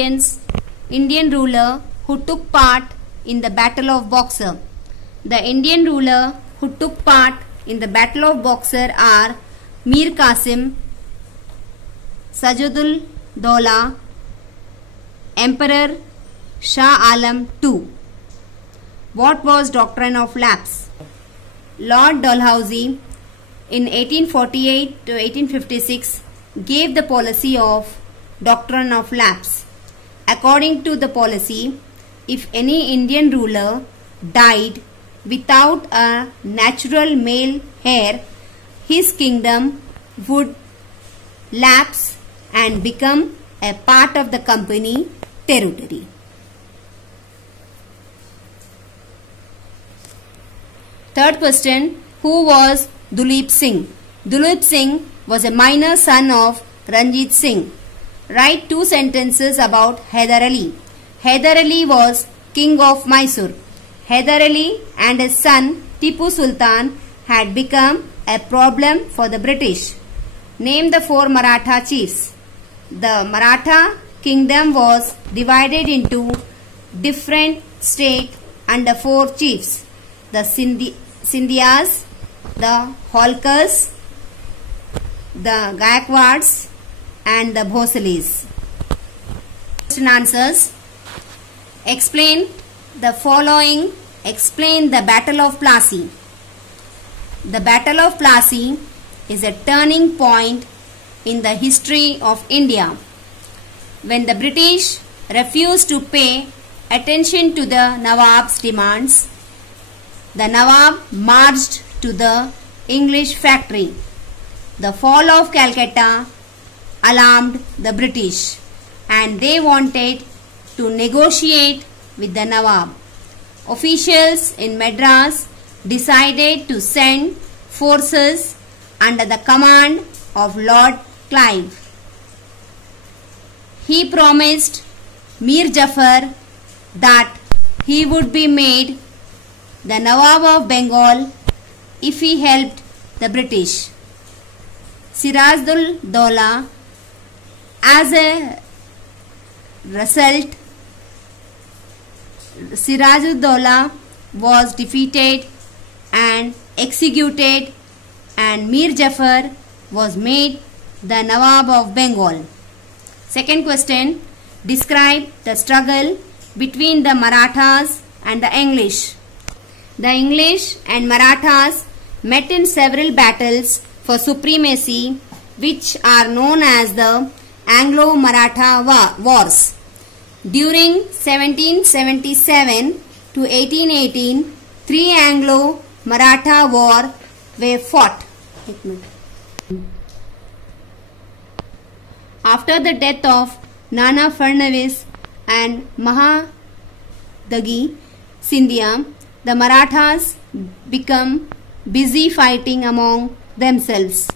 Indian ruler who took part in the Battle of Boxer. The Indian ruler who took part in the Battle of Boxer are Mir Qasim, Sajjadul Dawla, Emperor Shah Alam II. What was doctrine of lapse? Lord Dalhousie in 1848 to 1856 gave the policy of doctrine of lapse. According to the policy, if any Indian ruler died without a natural male heir, his kingdom would lapse and become a part of the company territory. Third question, who was Duleep Singh? Duleep Singh was a minor son of Ranjit Singh. Write 2 sentences about Hyder Ali. Hyder Ali was king of Mysore. Hyder Ali and his son Tipu Sultan had become a problem for the British. Name the 4 Maratha chiefs. The Maratha kingdom was divided into different states under 4 chiefs. The Sindhyas, the Holkars, the Gaikwads and the Bhosalis. Question answers. Explain the following. Explain the Battle of Plassey. The Battle of Plassey is a turning point in the history of India. When the British refused to pay attention to the Nawab's demands, the Nawab marched to the English factory. The fall of Calcutta alarmed the British and they wanted to negotiate with the Nawab. Officials in Madras decided to send forces under the command of Lord Clive. He promised Mir Jafar that he would be made the Nawab of Bengal if he helped the British. Sirajul Dawla, as a result, Sirajul Dawla was defeated and executed and Mir Jafar was made the Nawab of Bengal. Second question, describe the struggle between the Marathas and the English. The English and Marathas met in several battles for supremacy which are known as the Anglo-Maratha Wars. During 1777 to 1818, 3 Anglo-Maratha wars were fought. After the death of Nana Fadnavis and Mahadagi Sindhya, the Marathas become busy fighting among themselves.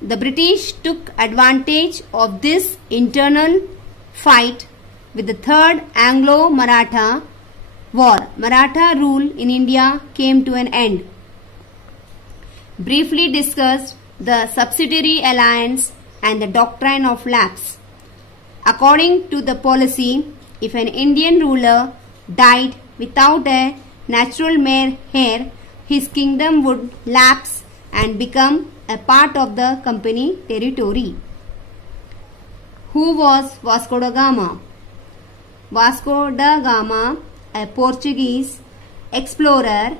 The British took advantage of this internal fight with the Third Anglo-Maratha War. Maratha rule in India came to an end. Briefly discussed the subsidiary alliance and the doctrine of lapse. According to the policy, if an Indian ruler died without a natural male heir, his kingdom would lapse and become a part of the company territory. Who was Vasco da Gama? Vasco da Gama, a Portuguese explorer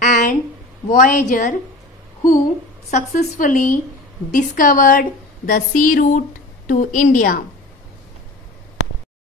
and voyager who successfully discovered the sea route to India.